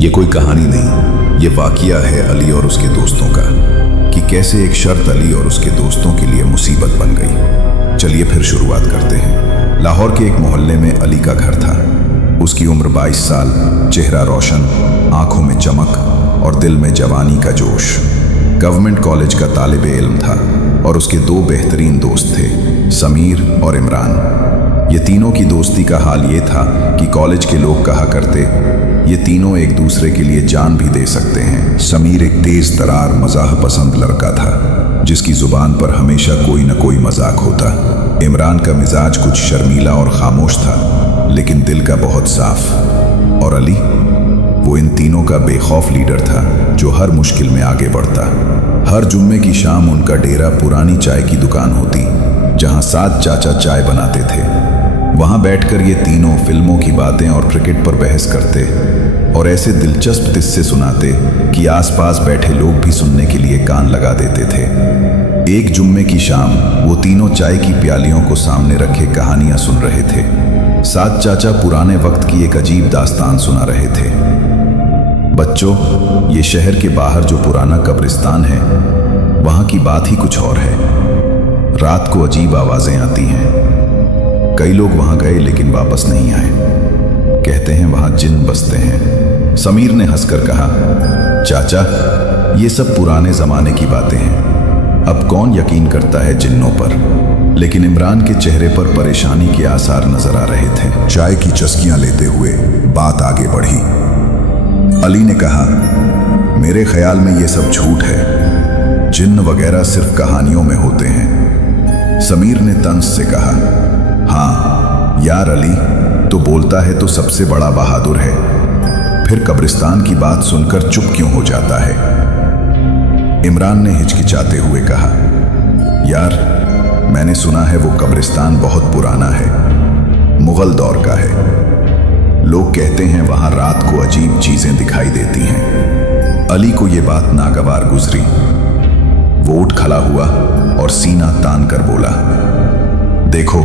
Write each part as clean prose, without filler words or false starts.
ये कोई कहानी नहीं, ये वाकया है अली और उसके दोस्तों का, कि कैसे एक शर्त अली और उसके दोस्तों के लिए मुसीबत बन गई। चलिए फिर शुरुआत करते हैं। लाहौर के एक मोहल्ले में अली का घर था। उसकी उम्र 22 साल, चेहरा रोशन, आंखों में चमक और दिल में जवानी का जोश। गवर्नमेंट कॉलेज का तालिबे इल्म था और उसके दो बेहतरीन दोस्त थे, समीर और इमरान। ये तीनों की दोस्ती का हाल ये था कि कॉलेज के लोग कहा करते, ये तीनों एक दूसरे के लिए जान भी दे सकते हैं। समीर एक तेज तरार मजाह पसंद लड़का था, जिसकी जुबान पर हमेशा कोई न कोई मजाक होता। इमरान का मिजाज कुछ शर्मीला और खामोश था, लेकिन दिल का बहुत साफ। और अली, वो इन तीनों का बेखौफ लीडर था, जो हर मुश्किल में आगे बढ़ता। हर जुम्मे की शाम उनका डेरा पुरानी चाय की दुकान होती, जहां 7 चाचा चाय बनाते थे। वहां बैठकर ये तीनों फिल्मों की बातें और क्रिकेट पर बहस करते और ऐसे दिलचस्प किस्से सुनाते कि आसपास बैठे लोग भी सुनने के लिए कान लगा देते थे। एक जुम्मे की शाम वो तीनों चाय की प्यालियों को सामने रखे कहानियां सुन रहे थे। 7 चाचा पुराने वक्त की एक अजीब दास्तान सुना रहे थे। बच्चों, ये शहर के बाहर जो पुराना कब्रिस्तान है, वहां की बात ही कुछ और है। रात को अजीब आवाजें आती हैं। कई लोग वहां गए लेकिन वापस नहीं आए। कहते हैं वहां जिन बसते हैं। समीर ने हंसकर कहा, चाचा, ये सब पुराने जमाने की बातें हैं, अब कौन यकीन करता है जिन्नों पर। लेकिन इमरान के चेहरे पर परेशानी के आसार नजर आ रहे थे। चाय की चस्कियां लेते हुए बात आगे बढ़ी। अली ने कहा, मेरे ख्याल में ये सब झूठ है, जिन्न वगैरह सिर्फ कहानियों में होते हैं। समीर ने तंज से कहा, हाँ यार अली, तो बोलता है तो सबसे बड़ा बहादुर है, फिर कब्रिस्तान की बात सुनकर चुप क्यों हो जाता है। इमरान ने हिचकिचाते हुए कहा, यार मैंने सुना है वो कब्रिस्तान बहुत पुराना है, मुगल दौर का है। लोग कहते हैं वहां रात को अजीब चीजें दिखाई देती हैं। अली को ये बात नागवार गुजरी। वो उठ खड़ा हुआ और सीना तान कर बोला, देखो,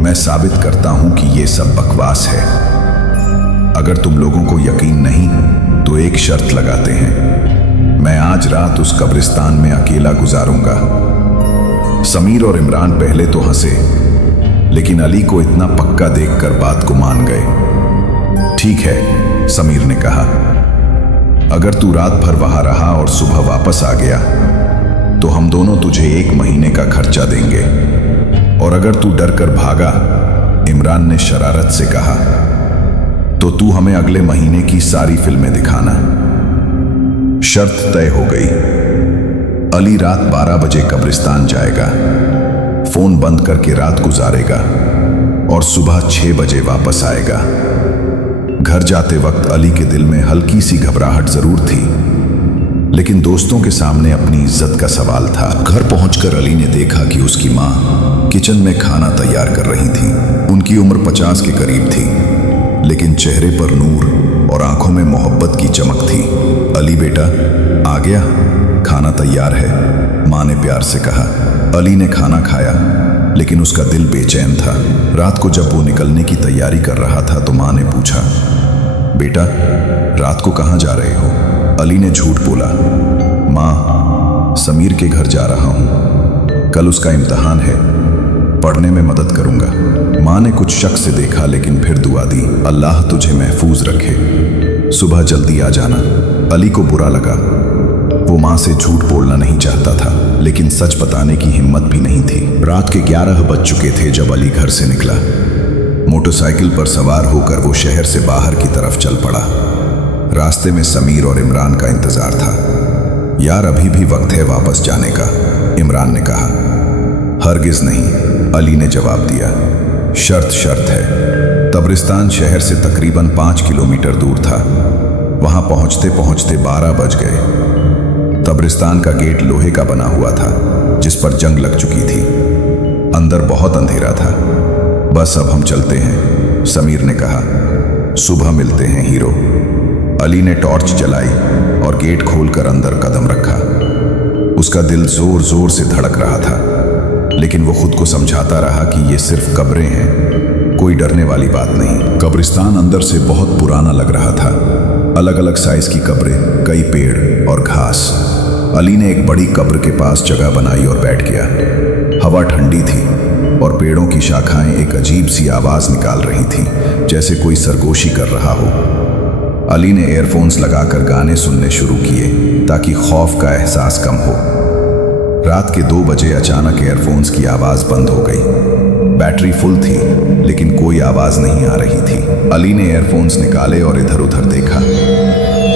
मैं साबित करता हूं कि ये सब बकवास है। अगर तुम लोगों को यकीन नहीं तो एक शर्त लगाते हैं, मैं आज रात उस कब्रिस्तान में अकेला गुजारूंगा। समीर और इमरान पहले तो हंसे, लेकिन अली को इतना पक्का देखकर बात को मान गए। ठीक है, समीर ने कहा, अगर तू रात भर वहां रहा और सुबह वापस आ गया तो हम दोनों तुझे 1 महीने का खर्चा देंगे। और अगर तू डर कर भागा, इमरान ने शरारत से कहा, तो तू हमें अगले महीने की सारी फिल्में दिखाना। शर्त तय हो गई। अली रात 12 बजे कब्रिस्तान जाएगा, फोन बंद करके रात गुजारेगा और सुबह 6 बजे वापस आएगा। घर जाते वक्त अली के दिल में हल्की सी घबराहट जरूर थी, लेकिन दोस्तों के सामने अपनी इज्जत का सवाल था। घर पहुंचकर अली ने देखा कि उसकी माँ किचन में खाना तैयार कर रही थी। उनकी उम्र 50 के करीब थी, लेकिन चेहरे पर नूर और आंखों में मोहब्बत की चमक थी। अली बेटा, आ गया, खाना तैयार है, माँ ने प्यार से कहा। अली ने खाना खाया, लेकिन उसका दिल बेचैन था। रात को जब वो निकलने की तैयारी कर रहा था तो माँ ने पूछा, बेटा, रात को कहाँ जा रहे हो? अली ने झूठ बोला, माँ, समीर के घर जा रहा हूँ, कल उसका इम्तिहान है, पढ़ने में मदद करूंगा। माँ ने कुछ शक से देखा, लेकिन फिर दुआ दी, अल्लाह तुझे महफूज रखे, सुबह जल्दी आ जाना। अली को बुरा लगा। वो माँ से झूठ बोलना नहीं चाहता था, लेकिन सच बताने की हिम्मत भी नहीं थी। रात के 11 बज चुके थे जब अली घर से निकला। मोटरसाइकिल पर सवार होकर वो शहर से बाहर की तरफ चल पड़ा। रास्ते में समीर और इमरान का इंतजार था। यार, अभी भी वक्त है वापस जाने का, इमरान ने कहा। हरगिज नहीं, अली ने जवाब दिया, शर्त है। कब्रिस्तान शहर से तकरीबन 5 किलोमीटर दूर था। वहां पहुंचते पहुंचते 12 बज गए। कब्रिस्तान का गेट लोहे का बना हुआ था, जिस पर जंग लग चुकी थी। अंदर बहुत अंधेरा था। बस अब हम चलते हैं, समीर ने कहा, सुबह मिलते हैं हीरो। अली ने टॉर्च जलाई और गेट खोलकर अंदर कदम रखा। उसका दिल जोर जोर से धड़क रहा था, लेकिन वो खुद को समझाता रहा कि ये सिर्फ कब्रें हैं, कोई डरने वाली बात नहीं। कब्रिस्तान अंदर से बहुत पुराना लग रहा था। अलग अलग साइज की कब्रें, कई पेड़ और घास। अली ने एक बड़ी कब्र के पास जगह बनाई और बैठ गया। हवा ठंडी थी और पेड़ों की शाखाएं एक अजीब सी आवाज निकाल रही थीं, जैसे कोई सरगोशी कर रहा हो। अली ने एयरफोन्स लगाकर गाने सुनने शुरू किए ताकि खौफ का एहसास कम हो। रात के 2 बजे अचानक एयरफोन्स की आवाज बंद हो गई। बैटरी फुल थी लेकिन कोई आवाज नहीं आ रही थी। अली ने एयरफोन्स निकाले और इधर उधर देखा।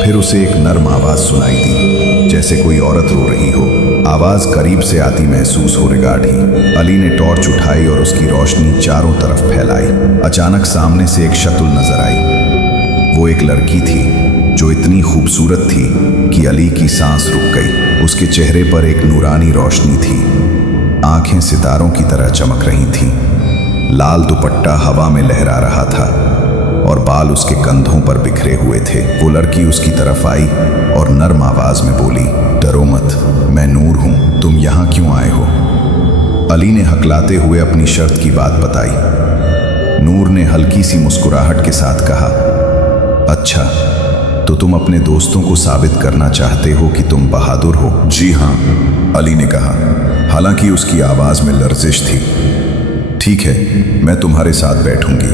फिर उसे एक नर्म आवाज सुनाई दी, जैसे कोई औरत रो रही हो। आवाज करीब से आती महसूस हो रिगाढ़ी। अली ने टॉर्च उठाई और उसकी रोशनी चारों तरफ फैलाई। अचानक सामने से एक शक्ल नजर आई। वो एक लड़की थी जो इतनी खूबसूरत थी कि अली की सांस रुक गई। उसके चेहरे पर एक नूरानी रोशनी थी, आंखें सितारों की तरह चमक रही थीं। लाल दुपट्टा हवा में लहरा रहा था और बाल उसके कंधों पर बिखरे हुए थे। वो लड़की उसकी तरफ आई और नर्म आवाज में बोली, डरो मत, मैं नूर हूं, तुम यहाँ क्यों आए हो? अली ने हकलाते हुए अपनी शर्त की बात बताई। नूर ने हल्की सी मुस्कुराहट के साथ कहा, अच्छा, तो तुम अपने दोस्तों को साबित करना चाहते हो कि तुम बहादुर हो? जी हाँ, अली ने कहा, हालांकि उसकी आवाज में लर्जिश थी। ठीक है, मैं तुम्हारे साथ बैठूंगी,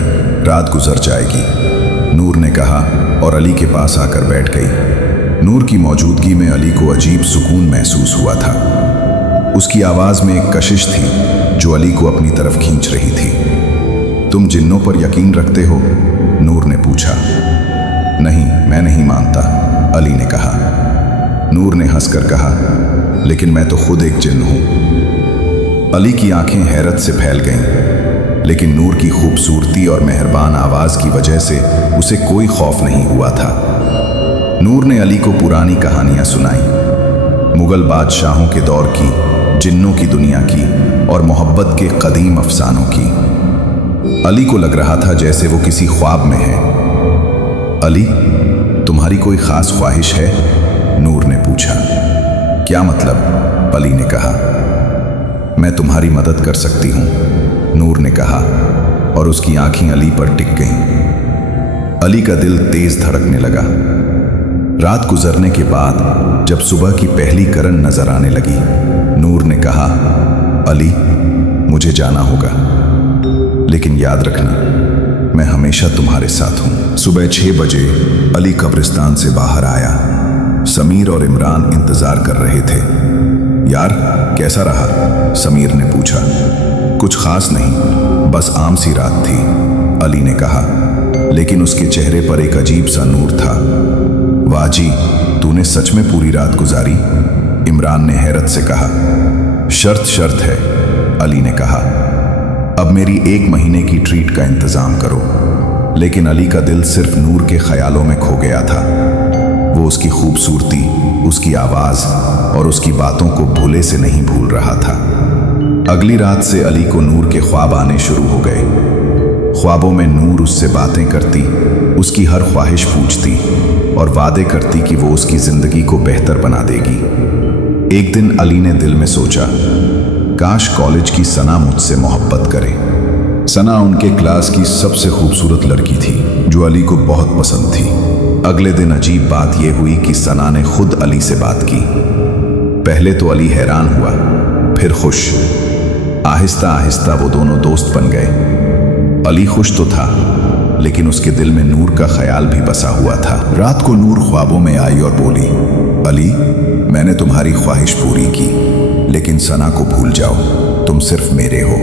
रात गुजर जाएगी, नूर ने कहा और अली के पास आकर बैठ गई। नूर की मौजूदगी में अली को अजीब सुकून महसूस हुआ था। उसकी आवाज में एक कशिश थी जो अली को अपनी तरफ खींच रही थी। तुम जिन्नों पर यकीन रखते हो? नूर ने पूछा। नहीं, मैं नहीं मानता, अली ने कहा। नूर ने हंसकर कहा, लेकिन मैं तो खुद एक जिन्न हूं। अली की आंखें हैरत से फैल गईं, लेकिन नूर की खूबसूरती और मेहरबान आवाज की वजह से उसे कोई खौफ नहीं हुआ था। नूर ने अली को पुरानी कहानियां सुनाई, मुगल बादशाहों के दौर की, जिन्नों की दुनिया की और मोहब्बत के कदीम अफसानों की। अली को लग रहा था जैसे वो किसी ख्वाब में है। अली, तुम्हारी कोई खास ख्वाहिश है? नूर ने पूछा। क्या मतलब? अली ने कहा। मैं तुम्हारी मदद कर सकती हूं, नूर ने कहा और उसकी आंखें अली पर टिक गईं। अली का दिल तेज धड़कने लगा। रात गुजरने के बाद जब सुबह की पहली किरण नजर आने लगी, नूर ने कहा, अली, मुझे जाना होगा, लेकिन याद रखना, मैं हमेशा तुम्हारे साथ हूं। सुबह 6 बजे अली कब्रिस्तान से बाहर आया। समीर और इमरान इंतजार कर रहे थे। यार, कैसा रहा? समीर ने पूछा। कुछ खास नहीं, बस आम सी रात थी, अली ने कहा, लेकिन उसके चेहरे पर एक अजीब सा नूर था। वाह जी, तूने सच में पूरी रात गुजारी? इमरान ने हैरत से कहा। शर्त है, अली ने कहा। अब मेरी 1 महीने की ट्रीट का इंतजाम करो। लेकिन अली का दिल सिर्फ नूर के ख्यालों में खो गया था। वो उसकी खूबसूरती, उसकी आवाज और उसकी बातों को भूले से नहीं भूल रहा था। अगली रात से अली को नूर के ख्वाब आने शुरू हो गए। ख्वाबों में नूर उससे बातें करती, उसकी हर ख्वाहिश पूछती और वादे करती कि वो उसकी जिंदगी को बेहतर बना देगी। एक दिन अली ने दिल में सोचा, काश कॉलेज की सना मुझसे मोहब्बत करे। सना उनके क्लास की सबसे खूबसूरत लड़की थी जो अली को बहुत पसंद थी। अगले दिन अजीब बात यह हुई कि सना ने खुद अली से बात की। पहले तो अली हैरान हुआ, फिर खुश। आहिस्ता आहिस्ता वो दोनों दोस्त बन गए। अली खुश तो था, लेकिन उसके दिल में नूर का ख्याल भी बसा हुआ था। रात को नूर ख्वाबों में आई और बोली, अली, मैंने तुम्हारी ख्वाहिश पूरी की, लेकिन सना को भूल जाओ, तुम सिर्फ मेरे हो।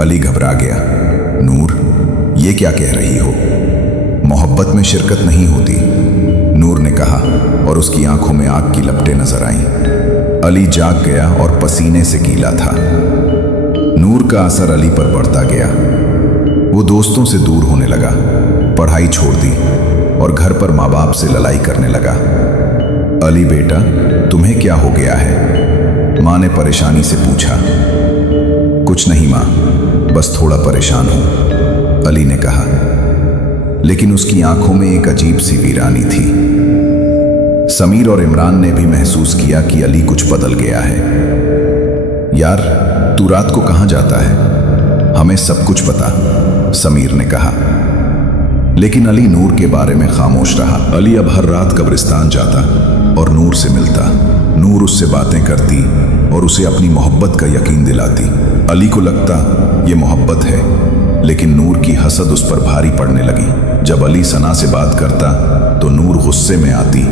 अली घबरा गया। नूर, ये क्या कह रही हो? मोहब्बत में शिरकत नहीं होती, नूर ने कहा और उसकी आंखों में आग की लपटें नजर आईं। अली जाग गया और पसीने से गीला था। नूर का असर अली पर बढ़ता गया। वो दोस्तों से दूर होने लगा, पढ़ाई छोड़ दी और घर पर माँ बाप से लड़ाई करने लगा। अली बेटा, तुम्हें क्या हो गया है? माँ ने परेशानी से पूछा। कुछ नहीं माँ, बस थोड़ा परेशान हूं, अली ने कहा। लेकिन उसकी आंखों में एक अजीब सी वीरानी थी। समीर और इमरान ने भी महसूस किया कि अली कुछ बदल गया है। यार, तू रात को कहां जाता है? हमें सब कुछ पता, समीर ने कहा। लेकिन अली नूर के बारे में खामोश रहा। अली अब हर रात कब्रिस्तान जाता और नूर से मिलता। नूर उससे बातें करती और उसे अपनी मोहब्बत का यकीन दिलाती। अली को लगता ये मोहब्बत है, लेकिन नूर की हसद उस पर भारी पड़ने लगी। जब अली सना से बात करता तो नूर गुस्से में आती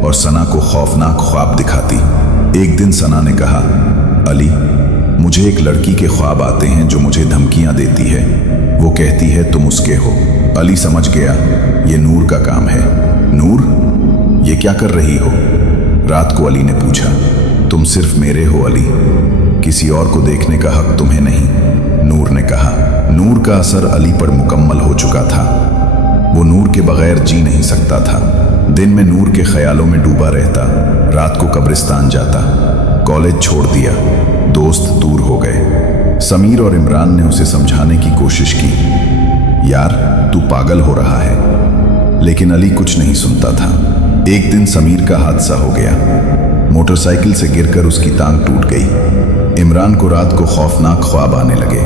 और सना को खौफनाक ख्वाब दिखाती। एक दिन सना ने कहा, अली, मुझे एक लड़की के ख्वाब आते हैं जो मुझे धमकियां देती है। वो कहती है तुम उसके हो। अली समझ गया ये नूर का काम है। नूर, ये क्या कर रही हो? रात को अली ने पूछा। तुम सिर्फ मेरे हो अली, किसी और को देखने का हक तुम्हें नहीं, नूर ने कहा। नूर का असर अली पर मुकम्मल हो चुका था। वो नूर के बगैर जी नहीं सकता था। दिन में नूर के ख्यालों में डूबा रहता, रात को कब्रिस्तान जाता। कॉलेज छोड़ दिया, दोस्त दूर हो गए। समीर और इमरान ने उसे समझाने की कोशिश की, यार तू पागल हो रहा है, लेकिन अली कुछ नहीं सुनता था। एक दिन समीर का हादसा हो गया। मोटरसाइकिल से गिरकर उसकी टांग टूट गई। इमरान को रात को खौफनाक ख्वाब आने लगे।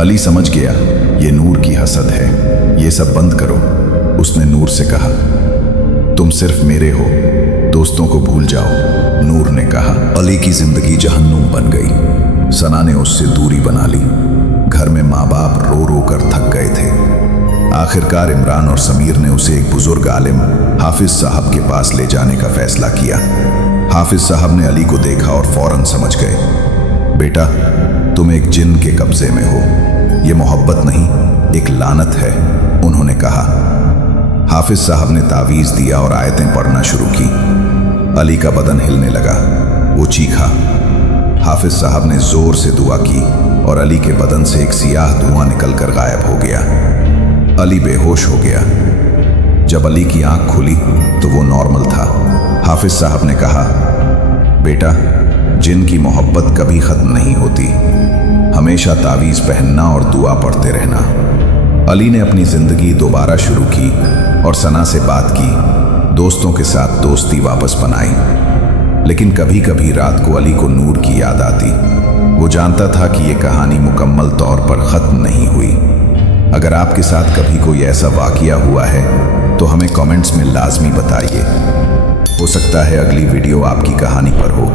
अली समझ गया ये नूर की हसद है, ये सब बंद करो। उसने नूर से कहा, तुम सिर्फ मेरे हो, दोस्तों को भूल जाओ, नूर ने कहा। अली की जिंदगी जहन्नुम बन गई। सना ने उससे दूरी बना ली। घर में माँ बाप रो रो कर थक गए थे। आखिरकार इमरान और समीर ने उसे एक बुजुर्ग आलिम हाफिज साहब के पास ले जाने का फैसला किया। हाफिज साहब ने अली को देखा और फौरन समझ गए, बेटा तुम एक जिन के कब्जे में हो, ये मोहब्बत नहीं एक लानत है, उन्होंने कहा। हाफिज साहब ने तावीज़ दिया और आयतें पढ़ना शुरू की। अली का बदन हिलने लगा, वो चीखा। हाफिज साहब ने जोर से दुआ की और अली के बदन से एक सियाह धुआं निकलकर गायब हो गया। अली बेहोश हो गया। जब अली की आंख खुली तो वो नॉर्मल था। हाफिज साहब ने कहा, बेटा जिन की मोहब्बत कभी खत्म नहीं होती, हमेशा तावीज़ पहनना और दुआ पढ़ते रहना। अली ने अपनी जिंदगी दोबारा शुरू की और सना से बात की, दोस्तों के साथ दोस्ती वापस बनाई। लेकिन कभी कभी रात को अली को नूर की याद आती। वो जानता था कि ये कहानी मुकम्मल तौर पर ख़त्म नहीं हुई। अगर आपके साथ कभी कोई ऐसा वाक़या हुआ है तो हमें कमेंट्स में लाजमी बताइए। हो सकता है अगली वीडियो आपकी कहानी पर हो।